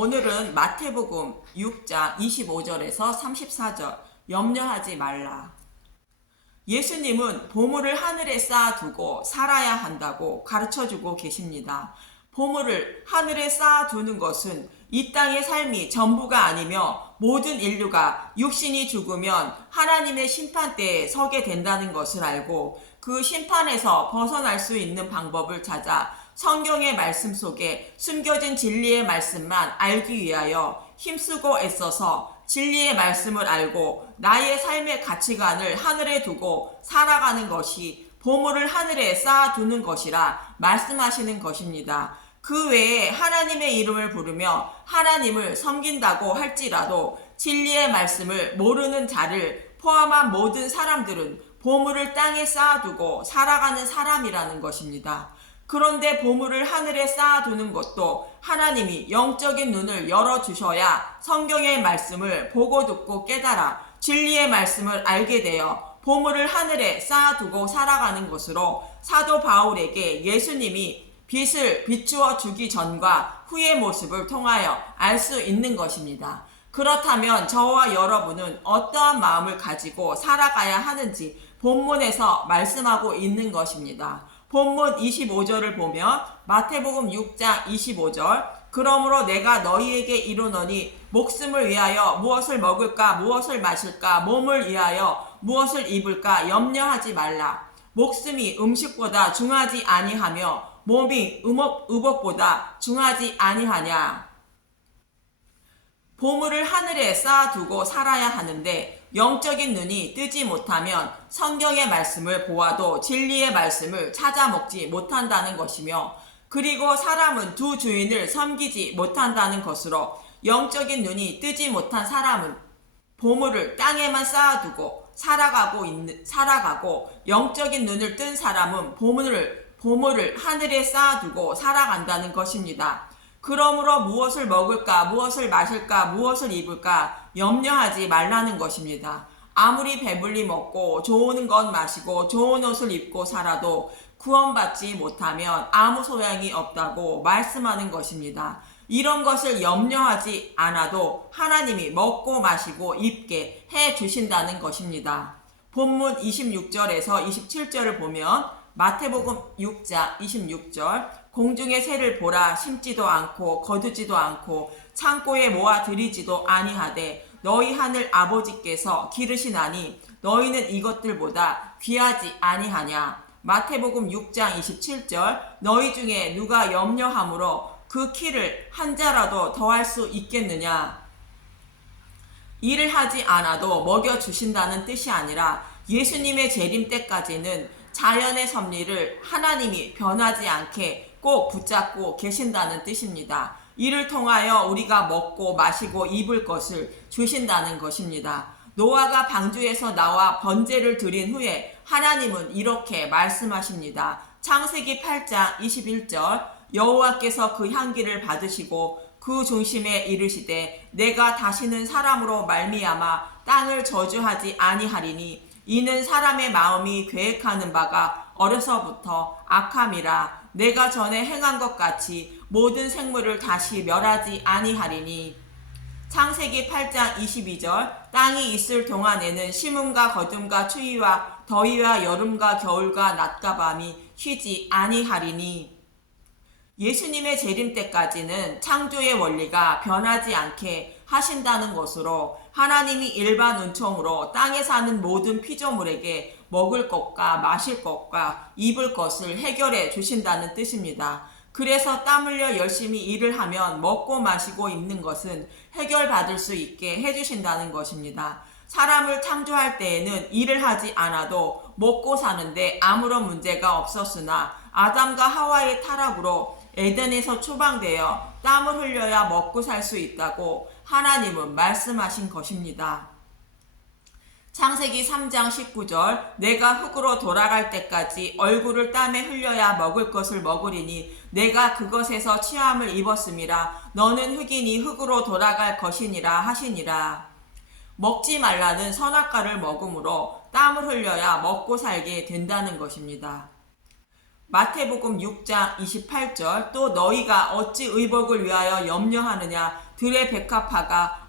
오늘은 마태복음 6장 25절에서 34절 염려하지 말라. 예수님은 보물을 하늘에 쌓아두고 살아야 한다고 가르쳐주고 계십니다. 보물을 하늘에 쌓아두는 것은 이 땅의 삶이 전부가 아니며 모든 인류가 육신이 죽으면 하나님의 심판대에 서게 된다는 것을 알고 그 심판에서 벗어날 수 있는 방법을 찾아 성경의 말씀 속에 숨겨진 진리의 말씀만 알기 위하여 힘쓰고 애써서 진리의 말씀을 알고 나의 삶의 가치관을 하늘에 두고 살아가는 것이 보물을 하늘에 쌓아두는 것이라 말씀하시는 것입니다. 그 외에 하나님의 이름을 부르며 하나님을 섬긴다고 할지라도 진리의 말씀을 모르는 자를 포함한 모든 사람들은 보물을 땅에 쌓아두고 살아가는 사람이라는 것입니다. 그런데 보물을 하늘에 쌓아두는 것도 하나님이 영적인 눈을 열어주셔야 성경의 말씀을 보고 듣고 깨달아 진리의 말씀을 알게 되어 보물을 하늘에 쌓아두고 살아가는 것으로 사도 바울에게 예수님이 빛을 비추어 주기 전과 후의 모습을 통하여 알 수 있는 것입니다. 그렇다면 저와 여러분은 어떠한 마음을 가지고 살아가야 하는지 본문에서 말씀하고 있는 것입니다. 본문 25절을 보면 마태복음 6장 25절 그러므로 내가 너희에게 이르노니 목숨을 위하여 무엇을 먹을까 무엇을 마실까 몸을 위하여 무엇을 입을까 염려하지 말라. 목숨이 음식보다 중하지 아니하며 몸이 의복보다 중하지 아니하냐. 보물을 하늘에 쌓아두고 살아야 하는데 영적인 눈이 뜨지 못하면 성경의 말씀을 보아도 진리의 말씀을 찾아 먹지 못한다는 것이며 그리고 사람은 두 주인을 섬기지 못한다는 것으로 영적인 눈이 뜨지 못한 사람은 보물을 땅에만 쌓아두고 살아가고 영적인 눈을 뜬 사람은 보물을 하늘에 쌓아두고 살아간다는 것입니다. 그러므로 무엇을 먹을까, 무엇을 마실까, 무엇을 입을까 염려하지 말라는 것입니다. 아무리 배불리 먹고 좋은 것 마시고 좋은 옷을 입고 살아도 구원받지 못하면 아무 소용이 없다고 말씀하는 것입니다. 이런 것을 염려하지 않아도 하나님이 먹고 마시고 입게 해 주신다는 것입니다. 본문 26절에서 27절을 보면 마태복음 6장 26절 공중의 새를 보라 심지도 않고 거두지도 않고 창고에 모아 들이지도 아니하되 너희 하늘 아버지께서 기르시나니 너희는 이것들보다 귀하지 아니하냐. 마태복음 6장 27절 너희 중에 누가 염려함으로 그 키를 한 자라도 더할 수 있겠느냐. 일을 하지 않아도 먹여주신다는 뜻이 아니라 예수님의 재림 때까지는 자연의 섭리를 하나님이 변하지 않게 꼭 붙잡고 계신다는 뜻입니다. 이를 통하여 우리가 먹고 마시고 입을 것을 주신다는 것입니다. 노아가 방주에서 나와 번제를 드린 후에 하나님은 이렇게 말씀하십니다. 창세기 8장 21절 여호와께서 그 향기를 받으시고 그 중심에 이르시되 내가 다시는 사람으로 말미암아 땅을 저주하지 아니하리니 이는 사람의 마음이 계획하는 바가 어려서부터 악함이라. 내가 전에 행한 것 같이 모든 생물을 다시 멸하지 아니하리니. 창세기 8장 22절 땅이 있을 동안에는 심음과 거둠과 추위와 더위와 여름과 겨울과 낮과 밤이 쉬지 아니하리니. 예수님의 재림 때까지는 창조의 원리가 변하지 않게 하신다는 것으로 하나님이 일반 은총으로 땅에 사는 모든 피조물에게 먹을 것과 마실 것과 입을 것을 해결해 주신다는 뜻입니다. 그래서 땀 흘려 열심히 일을 하면 먹고 마시고 입는 것은 해결받을 수 있게 해주신다는 것입니다. 사람을 창조할 때에는 일을 하지 않아도 먹고 사는데 아무런 문제가 없었으나 아담과 하와의 타락으로 에덴에서 추방되어 땀을 흘려야 먹고 살 수 있다고 하나님은 말씀하신 것입니다. 창세기 3장 19절 내가 흙으로 돌아갈 때까지 얼굴을 땀에 흘려야 먹을 것을 먹으리니 내가 그것에서 취함을 입었음이라 너는 흙이니 흙으로 돌아갈 것이니라 하시니라. 먹지 말라는 선악과를 먹음으로 땀을 흘려야 먹고 살게 된다는 것입니다. 마태복음 6장 28절 또 너희가 어찌 의복을 위하여 염려하느냐 들의 백합화가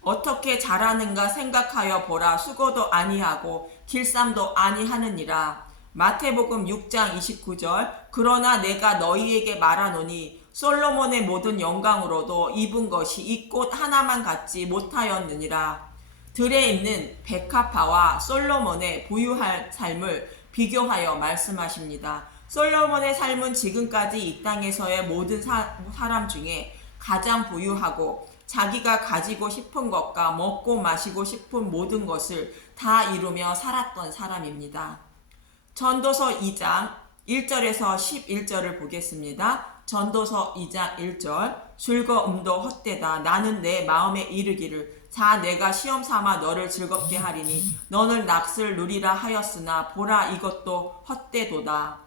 어떻게 자라는가 생각하여 보라 수고도 아니하고 길쌈도 아니하느니라. 마태복음 6장 29절 그러나 내가 너희에게 말하노니 솔로몬의 모든 영광으로도 입은 것이 이 꽃 하나만 갖지 못하였느니라. 들에 있는 백합화와 솔로몬의 부유한 삶을 비교하여 말씀하십니다. 솔로몬의 삶은 지금까지 이 땅에서의 모든 사람 중에 가장 부유하고 자기가 가지고 싶은 것과 먹고 마시고 싶은 모든 것을 다 이루며 살았던 사람입니다. 전도서 2장 1절에서 11절을 보겠습니다. 전도서 2장 1절 즐거움도 헛되다 나는 내 마음에 이르기를 자 내가 시험 삼아 너를 즐겁게 하리니 너는 낙을 누리라 하였으나 보라 이것도 헛되도다.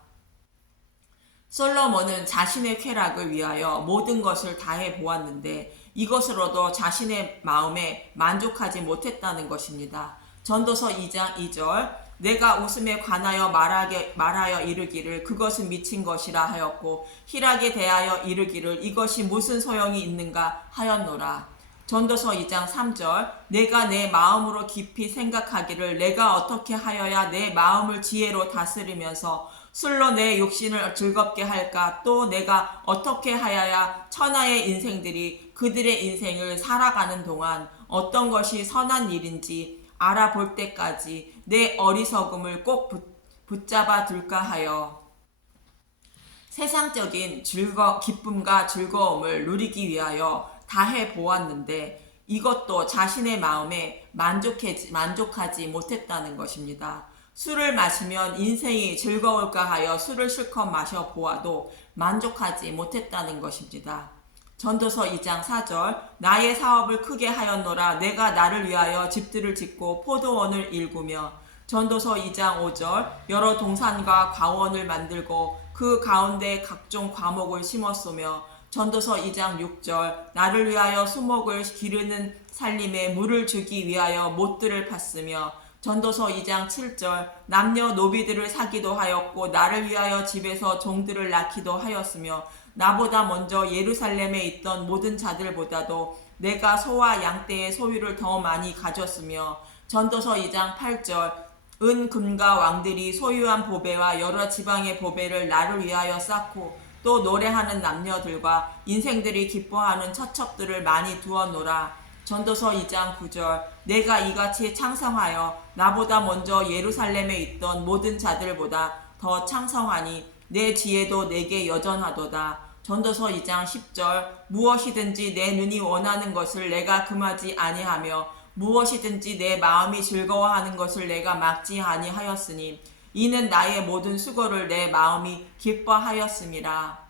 솔로몬은 자신의 쾌락을 위하여 모든 것을 다해 보았는데 이것으로도 자신의 마음에 만족하지 못했다는 것입니다. 전도서 2장 2절 내가 웃음에 관하여 말하여 이르기를 그것은 미친 것이라 하였고 희락에 대하여 이르기를 이것이 무슨 소용이 있는가 하였노라. 전도서 2장 3절 내가 내 마음으로 깊이 생각하기를 내가 어떻게 하여야 내 마음을 지혜로 다스리면서 술로 내 육신을 즐겁게 할까 또 내가 어떻게 하여야 천하의 인생들이 그들의 인생을 살아가는 동안 어떤 것이 선한 일인지 알아볼 때까지 내 어리석음을 꼭 붙잡아 둘까 하여 세상적인 기쁨과 즐거움을 누리기 위하여 다해 보았는데 이것도 자신의 마음에 만족하지 못했다는 것입니다. 술을 마시면 인생이 즐거울까 하여 술을 실컷 마셔 보아도 만족하지 못했다는 것입니다. 전도서 2장 4절 나의 사업을 크게 하였노라 내가 나를 위하여 집들을 짓고 포도원을 일구며 전도서 2장 5절 여러 동산과 과원을 만들고 그 가운데 각종 과목을 심었으며 전도서 2장 6절 나를 위하여 수목을 기르는 살림에 물을 주기 위하여 못들을 팠으며 전도서 2장 7절 남녀 노비들을 사기도 하였고 나를 위하여 집에서 종들을 낳기도 하였으며 나보다 먼저 예루살렘에 있던 모든 자들보다도 내가 소와 양떼의 소유를 더 많이 가졌으며 전도서 2장 8절 은 금과 왕들이 소유한 보배와 여러 지방의 보배를 나를 위하여 쌓고 또 노래하는 남녀들과 인생들이 기뻐하는 처첩들을 많이 두었노라. 전도서 2장 9절 내가 이같이 창성하여 나보다 먼저 예루살렘에 있던 모든 자들보다 더 창성하니 내 지혜도 내게 여전하도다. 전도서 2장 10절 무엇이든지 내 눈이 원하는 것을 내가 금하지 아니하며 무엇이든지 내 마음이 즐거워하는 것을 내가 막지 아니하였으니 이는 나의 모든 수고를 내 마음이 기뻐하였음이라.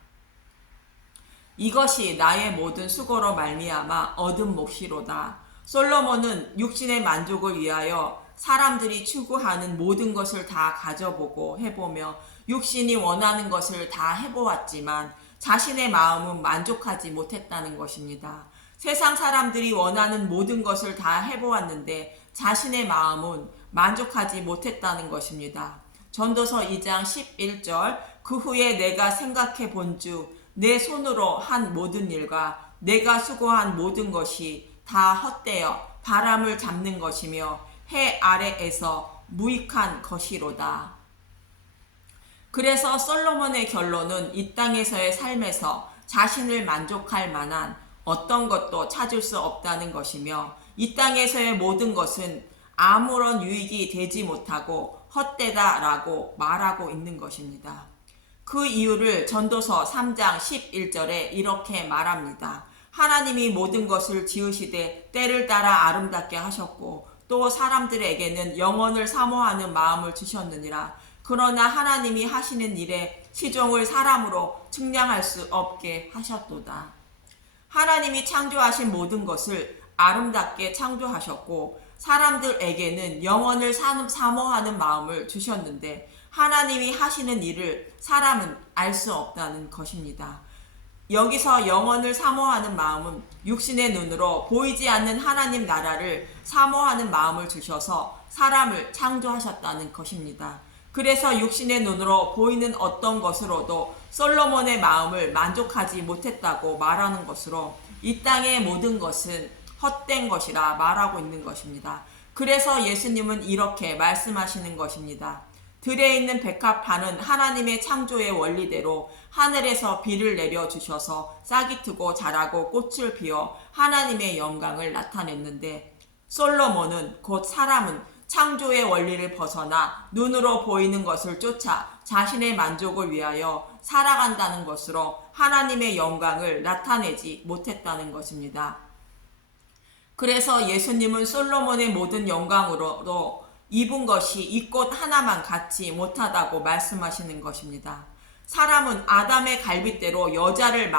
이것이 나의 모든 수고로 말미암아 얻은 몫이로다. 솔로몬은 육신의 만족을 위하여 사람들이 추구하는 모든 것을 다 가져보고 해보며 육신이 원하는 것을 다 해보았지만 자신의 마음은 만족하지 못했다는 것입니다. 세상 사람들이 원하는 모든 것을 다 해보았는데 자신의 마음은 만족하지 못했다는 것입니다. 전도서 2장 11절 그 후에 내가 생각해 본즉 내 손으로 한 모든 일과 내가 수고한 모든 것이 다 헛되어 바람을 잡는 것이며 해 아래에서 무익한 것이로다. 그래서 솔로몬의 결론은 이 땅에서의 삶에서 자신을 만족할 만한 어떤 것도 찾을 수 없다는 것이며 이 땅에서의 모든 것은 아무런 유익이 되지 못하고 헛되다라고 말하고 있는 것입니다. 그 이유를 전도서 3장 11절에 이렇게 말합니다. 하나님이 모든 것을 지으시되 때를 따라 아름답게 하셨고 또 사람들에게는 영원을 사모하는 마음을 주셨느니라. 그러나 하나님이 하시는 일에 시종을 사람으로 측량할 수 없게 하셨도다. 하나님이 창조하신 모든 것을 아름답게 창조하셨고 사람들에게는 영원을 사모하는 마음을 주셨는데 하나님이 하시는 일을 사람은 알 수 없다는 것입니다. 여기서 영원을 사모하는 마음은 육신의 눈으로 보이지 않는 하나님 나라를 사모하는 마음을 주셔서 사람을 창조하셨다는 것입니다. 그래서 육신의 눈으로 보이는 어떤 것으로도 솔로몬의 마음을 만족하지 못했다고 말하는 것으로 이 땅의 모든 것은 헛된 것이라 말하고 있는 것입니다. 그래서 예수님은 이렇게 말씀하시는 것입니다. 들에 있는 백합화는 하나님의 창조의 원리대로 하늘에서 비를 내려 주셔서 싹이 트고 자라고 꽃을 피워 하나님의 영광을 나타냈는데, 솔로몬은 곧 사람은 창조의 원리를 벗어나 눈으로 보이는 것을 쫓아 자신의 만족을 위하여 살아간다는 것으로 하나님의 영광을 나타내지 못했다는 것입니다. 그래서 예수님은 솔로몬의 모든 영광으로 입은 것이 이 꽃 하나만 갖지 못하다고 말씀하시는 것입니다. 사람은 아담의 갈빗대로 여자를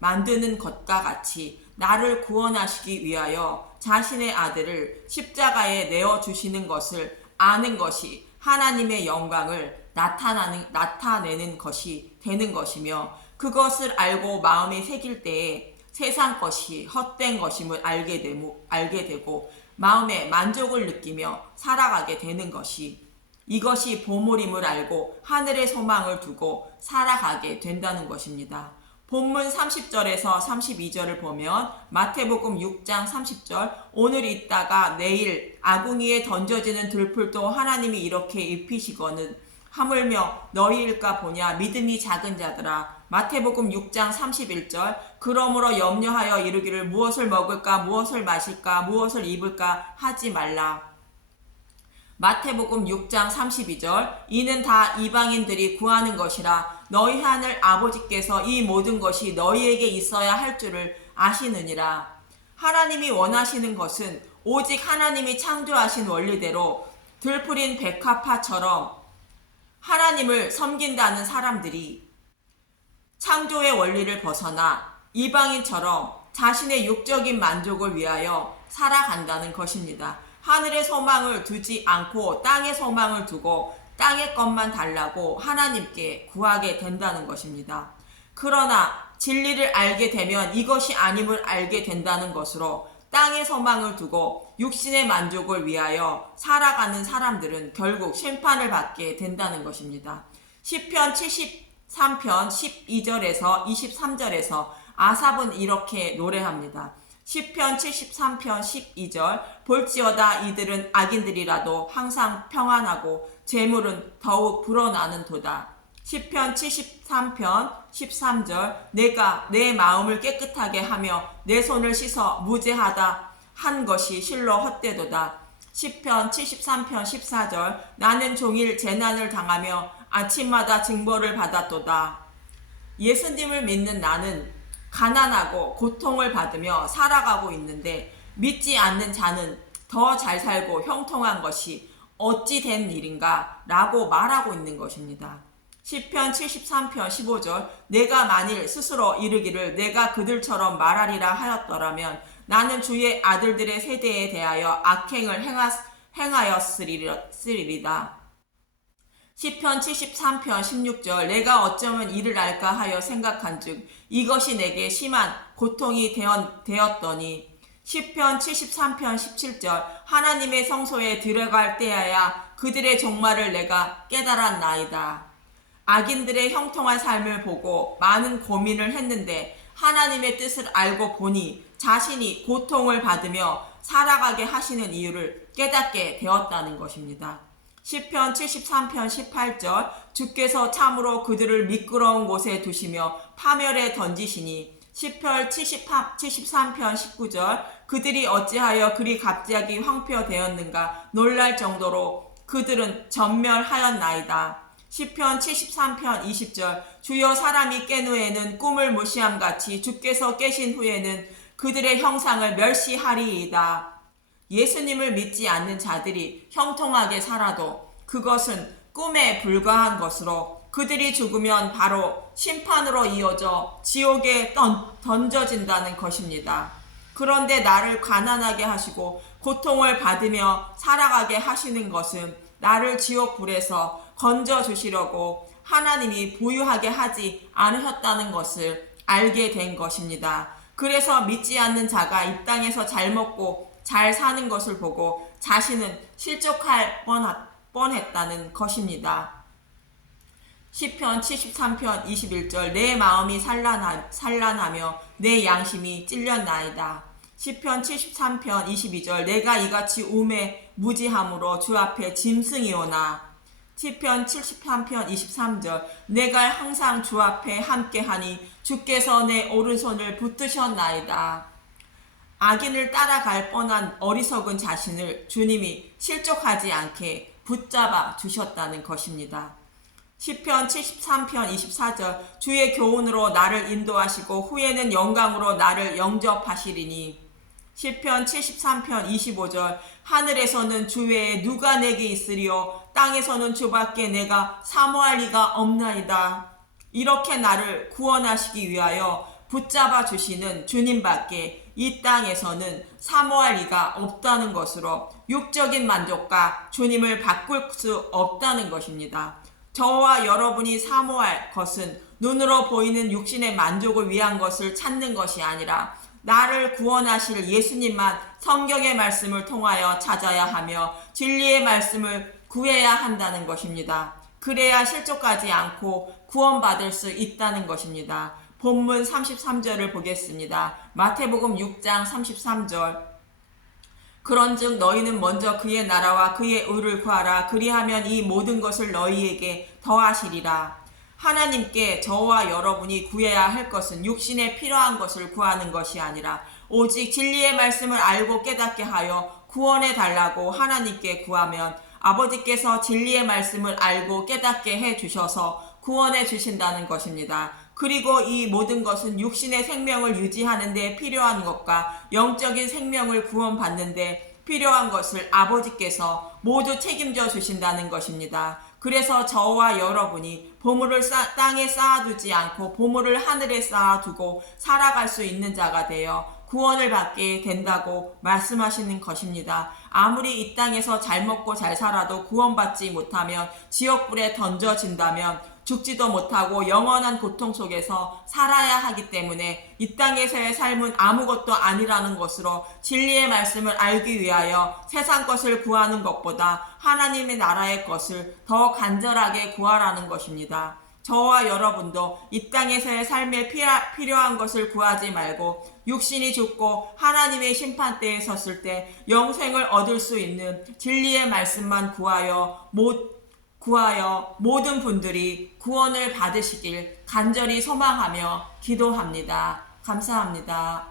만드는 것과 같이 나를 구원하시기 위하여 자신의 아들을 십자가에 내어주시는 것을 아는 것이 하나님의 영광을 나타내는 것이 되는 것이며, 그것을 알고 마음에 새길 때에 세상 것이 헛된 것임을 알게 되고 마음에 만족을 느끼며 살아가게 되는 것이, 이것이 보물임을 알고 하늘의 소망을 두고 살아가게 된다는 것입니다. 본문 30절에서 32절을 보면 마태복음 6장 30절, 오늘 있다가 내일 아궁이에 던져지는 들풀도 하나님이 이렇게 입히시거늘 하물며 너희일까 보냐 믿음이 작은 자들아. 마태복음 6장 31절, 그러므로 염려하여 이르기를 무엇을 먹을까 무엇을 마실까 무엇을 입을까 하지 말라. 마태복음 6장 32절, 이는 다 이방인들이 구하는 것이라 너희 하늘 아버지께서 이 모든 것이 너희에게 있어야 할 줄을 아시느니라. 하나님이 원하시는 것은 오직 하나님이 창조하신 원리대로 들풀인 백합화처럼 하나님을 섬긴다는 사람들이 창조의 원리를 벗어나 이방인처럼 자신의 육적인 만족을 위하여 살아간다는 것입니다. 하늘의 소망을 두지 않고 땅의 소망을 두고 땅의 것만 달라고 하나님께 구하게 된다는 것입니다. 그러나 진리를 알게 되면 이것이 아님을 알게 된다는 것으로 땅의 소망을 두고 육신의 만족을 위하여 살아가는 사람들은 결국 심판을 받게 된다는 것입니다. 시편 73편 12절에서 23절에서 아삽은 이렇게 노래합니다. 시편 73편 12절, 볼지어다 이들은 악인들이라도 항상 평안하고 재물은 더욱 불어나는 도다. 시편 73편 13절, 내가 내 마음을 깨끗하게 하며 내 손을 씻어 무죄하다 한 것이 실로 헛되도다. 시편 73편 14절, 나는 종일 재난을 당하며 아침마다 징벌을 받았도다. 예수님을 믿는 나는 가난하고 고통을 받으며 살아가고 있는데 믿지 않는 자는 더 잘 살고 형통한 것이 어찌 된 일인가 라고 말하고 있는 것입니다. 시편 73편 15절, 내가 만일 스스로 이르기를 내가 그들처럼 말하리라 하였더라면 나는 주의 아들들의 세대에 대하여 악행을 행하였으리다. 시편 73편 16절, 내가 어쩌면 이를 알까 하여 생각한즉 이것이 내게 심한 고통이 되었더니. 시편 73편 17절, 하나님의 성소에 들어갈 때야야 그들의 종말을 내가 깨달았나이다. 악인들의 형통한 삶을 보고 많은 고민을 했는데 하나님의 뜻을 알고 보니 자신이 고통을 받으며 살아가게 하시는 이유를 깨닫게 되었다는 것입니다. 시편 73편 18절, 주께서 참으로 그들을 미끄러운 곳에 두시며 파멸에 던지시니. 시편 73편 19절, 그들이 어찌하여 그리 갑자기 황폐되었는가 놀랄 정도로 그들은 전멸하였나이다. 시편 73편 20절, 주여 사람이 깬 후에는 꿈을 무시함같이 주께서 깨신 후에는 그들의 형상을 멸시하리이다. 예수님을 믿지 않는 자들이 형통하게 살아도 그것은 꿈에 불과한 것으로 그들이 죽으면 바로 심판으로 이어져 지옥에 던져진다는 것입니다. 그런데 나를 가난하게 하시고 고통을 받으며 살아가게 하시는 것은 나를 지옥 불에서 건져주시려고 하나님이 부유하게 하지 않으셨다는 것을 알게 된 것입니다. 그래서 믿지 않는 자가 이 땅에서 잘 먹고 잘 사는 것을 보고 자신은 실족할 뻔했다는 것입니다. 시편 73편 21절 내 마음이 산란하며 내 양심이 찔렸나이다. 시편 73편 22절 내가 이같이 우매 무지함으로 주 앞에 짐승이오나. 시편 73편 23절 내가 항상 주 앞에 함께하니 주께서 내 오른손을 붙드셨나이다. 악인을 따라갈 뻔한 어리석은 자신을 주님이 실족하지 않게 붙잡아 주셨다는 것입니다. 시편 73편 24절 주의 교훈으로 나를 인도하시고 후에는 영광으로 나를 영접하시리니. 시편 73편 25절 하늘에서는 주 외에 누가 내게 있으리요 땅에서는 주밖에 내가 사모할 리가 없나이다. 이렇게 나를 구원하시기 위하여 붙잡아 주시는 주님밖에 이 땅에서는 사모할 리가 없다는 것으로 육적인 만족과 주님을 바꿀 수 없다는 것입니다. 저와 여러분이 사모할 것은 눈으로 보이는 육신의 만족을 위한 것을 찾는 것이 아니라 나를 구원하실 예수님만 성경의 말씀을 통하여 찾아야 하며 진리의 말씀을 구해야 한다는 것입니다. 그래야 실족하지 않고 구원받을 수 있다는 것입니다. 본문 33절을 보겠습니다. 마태복음 6장 33절 그런즉 너희는 먼저 그의 나라와 그의 의를 구하라. 그리하면 이 모든 것을 너희에게 더하시리라. 하나님께 저와 여러분이 구해야 할 것은 육신에 필요한 것을 구하는 것이 아니라 오직 진리의 말씀을 알고 깨닫게 하여 구원해 달라고 하나님께 구하면 아버지께서 진리의 말씀을 알고 깨닫게 해 주셔서 구원해 주신다는 것입니다. 그리고 이 모든 것은 육신의 생명을 유지하는 데 필요한 것과 영적인 생명을 구원받는 데 필요한 것을 아버지께서 모두 책임져 주신다는 것입니다. 그래서 저와 여러분이 보물을 땅에 쌓아두지 않고 보물을 하늘에 쌓아두고 살아갈 수 있는 자가 되어 구원을 받게 된다고 말씀하시는 것입니다. 아무리 이 땅에서 잘 먹고 잘 살아도 구원받지 못하면 지옥불에 던져진다면 죽지도 못하고 영원한 고통 속에서 살아야 하기 때문에 이 땅에서의 삶은 아무것도 아니라는 것으로 진리의 말씀을 알기 위하여 세상 것을 구하는 것보다 하나님의 나라의 것을 더 간절하게 구하라는 것입니다. 저와 여러분도 이 땅에서의 삶에 필요한 것을 구하지 말고 육신이 죽고 하나님의 심판대에 섰을 때 영생을 얻을 수 있는 진리의 말씀만 구하여 모든 분들이 구원을 받으시길 간절히 소망하며 기도합니다. 감사합니다.